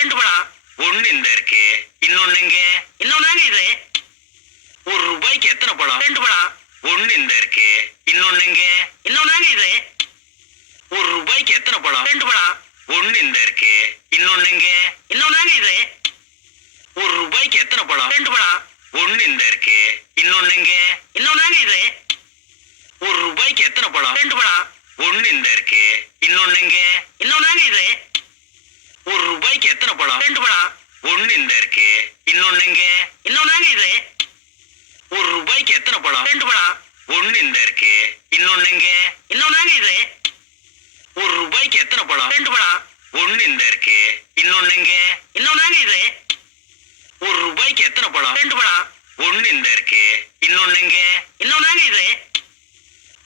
ரெண்டு பழம் ஒண்ணு இந்த இருக்கு இன்னொன்னுங்க இன்னொன்னு இது. ஒரு ரூபாய்க்கு எத்தனை பழம் ரெண்டு பழம் ஒண்ணு இந்த இருக்கு இன்னொன்னுங்க இன்னொன்னு இது. ஒரு ரூபாய்க்கு எத்தனை பழம் ரெண்டு பழம் ஒண்ணு இந்த இருக்கு இன்னொன்னுங்க இன்னொன்னு இது. ஒரு ரூபாய்க்கு எத்தனை பழம் ரெண்டு பழம் ஒண்ணு இந்த இருக்கு இன்னொன்னுங்க இன்னொன்னு இது. ஒரு ரூபாய்க்கு எத்தனை பழம் ரெண்டு பழம் ஒண்ணு இந்த இருக்கு இன்னொன்னுங்க இன்னொன்னு இது. எத்தனை பழம் ரெண்டு பழம் ஒண்ணு இந்த இருக்கு இன்னொன்னு எங்க இன்னொன்னு இது. ஒரு ரூபாய்க்கு எத்தனை பழம் ரெண்டு பழம் ஒண்ணு இந்த இருக்கு இன்னொன்னு எங்க இன்னொன்னு இது. ஒரு ரூபாய்க்கு எத்தனை பழம் ரெண்டு பழம் ஒண்ணு இந்த இருக்கு இன்னொன்னு எங்க இன்னொன்னு இது. ஒரு ரூபாய்க்கு எத்தனை பழம் ரெண்டு பழம் ஒண்ணு இந்த இருக்கு இன்னொன்னு எங்க இன்னொன்னு இது.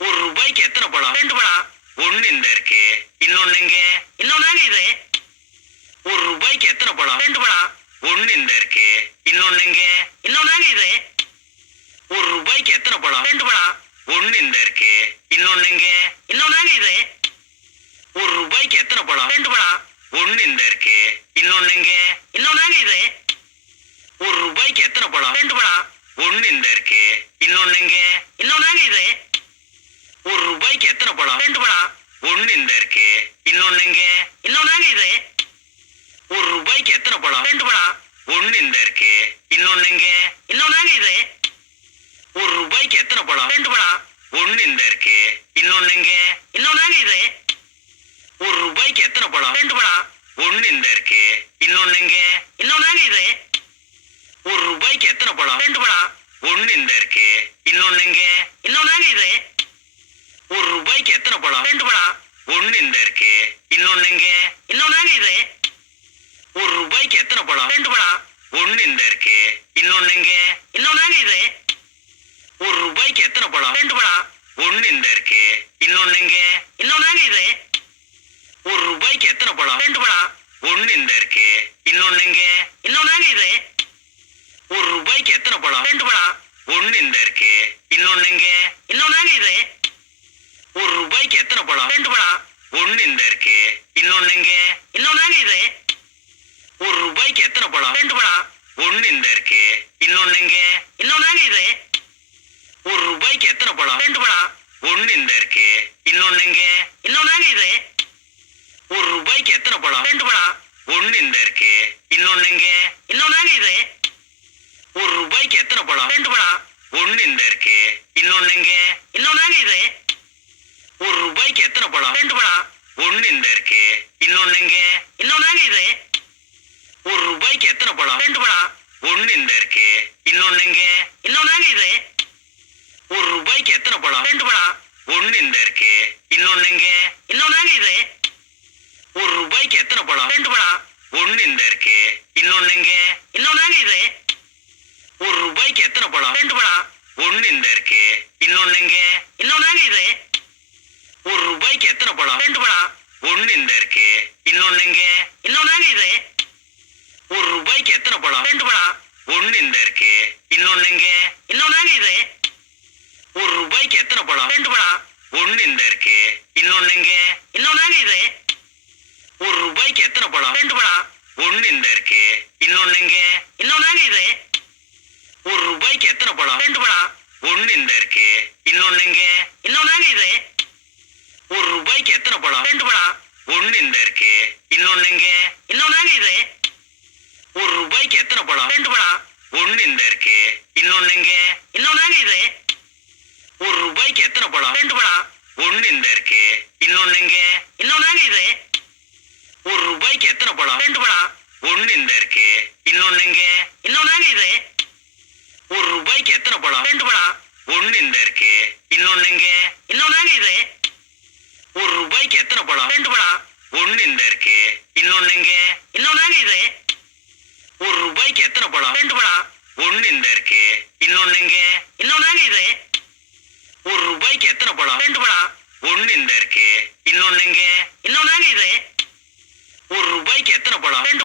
ஒரு ரூபாய்க்கு எத்தனை பழம் ரெண்டு பழம் ஒண்ணு இந்த இருக்கு இன்னொன்னு எங்க இன்னொன்னு இது. ஒரு ரூபாய்க்கு எத்தனை பழம்? ரெண்டு பழம். ஒண்ணு இந்த இருக்கு இன்னொன்னுங்க இன்னொன்னு இது. ஒரு ரூபாய்க்கு எத்தனை பழம்? ரெண்டு பழம். ஒண்ணு இந்த இருக்கு இன்னொன்னுங்க இன்னொன்னு இது. ஒரு ரூபாய்க்கு எத்தனை பழம்? ரெண்டு பழம். ஒண்ணு இந்த இருக்கு இன்னொன்னுங்க இன்னொன்னு இது. ஒரு ரூபாய்க்கு எத்தனை பழம்? ரெண்டு பழம். ஒண்ணு இந்த இருக்கு இன்னொன்னு எங்க இன்னொன்னு இது ஒரு ரூபாய்க்கு எத்தனை பழம் ரெண்டு பழம் ஒண்ணு இந்த இருக்கு இன்னொன்னு எங்க இன்னொன்னு இது ஒரு ரூபாய்க்கு எத்தனை பழம் ரெண்டு பழம் ஒண்ணு இந்த இருக்கு இன்னொன்னு இங்க. இன்னொன்னு இது. ஒரு ரூபாய்க்கு எத்தனை பழம் ரெண்டு பழம் ஒண்ணு இந்த இருக்கு இன்னொன்னு இங்க. இன்னொன்னு இது. ஒரு ரூபாய்க்கு எத்தனை பழம் ரெண்டு பழம் ஒண்ணு இந்த இருக்கு இன்னொன்னு இங்க. இன்னொன்னு இது. ஒரு ரூபாய்க்கு எத்தனை பழம் ரெண்டு பழம் ஒண்ணு இந்த இருக்கு இன்னொன்னு இங்க. இன்னொன்னு இது. ஒரு ரூபாய்க்கு எத்தனை பழம் ரெண்டு பழம் ஒண்ணு இந்த இருக்கு இன்னொன்னு இங்க இன்னொன்னு இது ஒரு ரூபாய்க்கு எத்தனை பழம் ரெண்டு பழம் ஒண்ணு இந்த இருக்கு இன்னொன்னு எங்க இன்னொன்னு இது? ஒரு ரூபாய்க்கு எத்தனை பழம்? ரெண்டு பழம். ஒண்ணு இந்த இருக்கு இன்னொன்னு எங்க இன்னொன்னு இது? ஒரு ரூபாய்க்கு எத்தனை பழம்? ரெண்டு பழம். ஒண்ணு இந்த இருக்கு இன்னொன்னு எங்க இன்னொன்னு இது? ஒரு ரூபாய்க்கு எத்தனை பழம்? ரெண்டு பழம். ஒண்ணு இந்த இருக்கு இன்னொன்னு எங்க இன்னொன்னு இது? ஒரு ரூபாய்க்கு எத்தனை பழம்? ரெண்டு பழம் ஒண்ணு இந்த இருக்கு இன்னொன்னு எங்க இன்னொன்னு இது ஒரு ரூபாய்க்கு எத்தனை பழம் ரெண்டு பழம் ஒண்ணு இந்த இருக்கு இன்னொன்னு இது? ஒரு ரூபாய்க்கு எத்தனை பழம்? ரெண்டு பழம். ஒண்ணு இந்த இருக்கு இன்னொன்னு எங்க இன்னொன்னு இது? ஒரு ரூபாய்க்கு எத்தனை பழம்? ரெண்டு பழம். ஒண்ணு இந்த இருக்கு இன்னொன்னு எங்க இன்னொன்னு இது? ஒரு ரூபாய்க்கு எத்தனை பழம்? ரெண்டு பழம். ஒண்ணு இந்த இருக்கு இன்னொன்னு எங்க இன்னொன்னு இது? ஒரு ரூபாய்க்கு எத்தனை பழம்? ரெண்டு பழம். ஒண்ணு இந்த இருக்கு இன்னொன்னு எங்க இன்னொன்னு இது? ஒரு ரூபாய்க்கு எத்தனை பழம்? ரெண்டு பழம். ஒண்ணு இந்த இருக்கு இன்னொன்னு எங்க இன்னொன்னு இது. ஒரு ரூபாய்க்கு எத்தனை பழம்? ரெண்டு பழம். ஒண்ணு இந்த இருக்கு இன்னொன்னு எங்க இன்னொன்னு இது. ஒரு ரூபாய்க்கு எத்தனை பழம்? ரெண்டு பழம். ஒண்ணு இந்த இருக்கு இன்னொன்னு எங்க இன்னொன்னு இது. ஒரு ரூபாய்க்கு எத்தனை பழம்? ரெண்டு பழம். ஒண்ணு இந்த இருக்கு இன்னொன்னு எங்க இன்னொன்னு இது. ஒரு ரூபாய்க்கு எத்தனை பழம்? ரெண்டு பழம். ஒண்ணு இந்த இருக்கு இன்னொன்னு எங்க இன்னொன்னு இது ஒரு ரூபாய்க்கு எத்தனை பழம் ரெண்டு பழம் ஒண்ணு இந்த இருக்கு இன்னொன்னு எங்க இன்னொன்னு இது ஒரு எத்தனை பழம் ரெண்டு பழம் ஒண்ணு இந்த இருக்கு இன்னொன்னுங்க இன்னொன்னு இது. ஒரு ரூபாய்க்கு எத்தனை பழம் ரெண்டு பழம் ஒண்ணு இந்த இருக்கு இன்னொன்னு எங்க இன்னொன்னு இது. ஒரு ரூபாய்க்கு எத்தனை பழம் ரெண்டு பழம் ஒண்ணு இந்த இருக்கு இன்னொன்னு எங்க இன்னொன்னு இது. ஒரு ரூபாய்க்கு எத்தனை பழம் ரெண்டு பழம் ஒண்ணு இந்த இருக்கு இன்னொன்னு எங்க இன்னொன்னு இது. ஒரு ரூபாய்க்கு எத்தனை பழம் ரெண்டு பழம் ஒண்ணு இந்த இருக்கு இன்னொன்னு எங்க இன்னொன்னு இது. ஒரு ரூபாய்க்கு எத்தனை பழம்? ரெண்டு பழம். ஒண்ணு இந்த இருக்கு இன்னொன்னுங்க இன்னொன்னு இது. ஒரு ரூபாய்க்கு எத்தனை பழம்? ரெண்டு பழம். ஒண்ணு இந்த இருக்கு இன்னொன்னுங்க இன்னொன்னு இது. ஒரு ரூபாய்க்கு எத்தனை பழம்? ரெண்டு பழம். ஒண்ணு இந்த இருக்கு இன்னொன்னுங்க இன்னொன்னு இது. ஒரு ரூபாய்க்கு எத்தனை பழம்? ரெண்டு பழம். ஒண்ணு இந்த இருக்கு இன்னொன்னுங்க இன்னொன்னு இது. ஒரு ரூபாய்க்கு எத்தனை பழம்? ரெண்டு பழம். ஒண்ணு இந்த இருக்கு இன்னொன்னுங்க இன்னொன்னு இது. ஒரு ரூபாய்க்கு எத்தனை பழம்?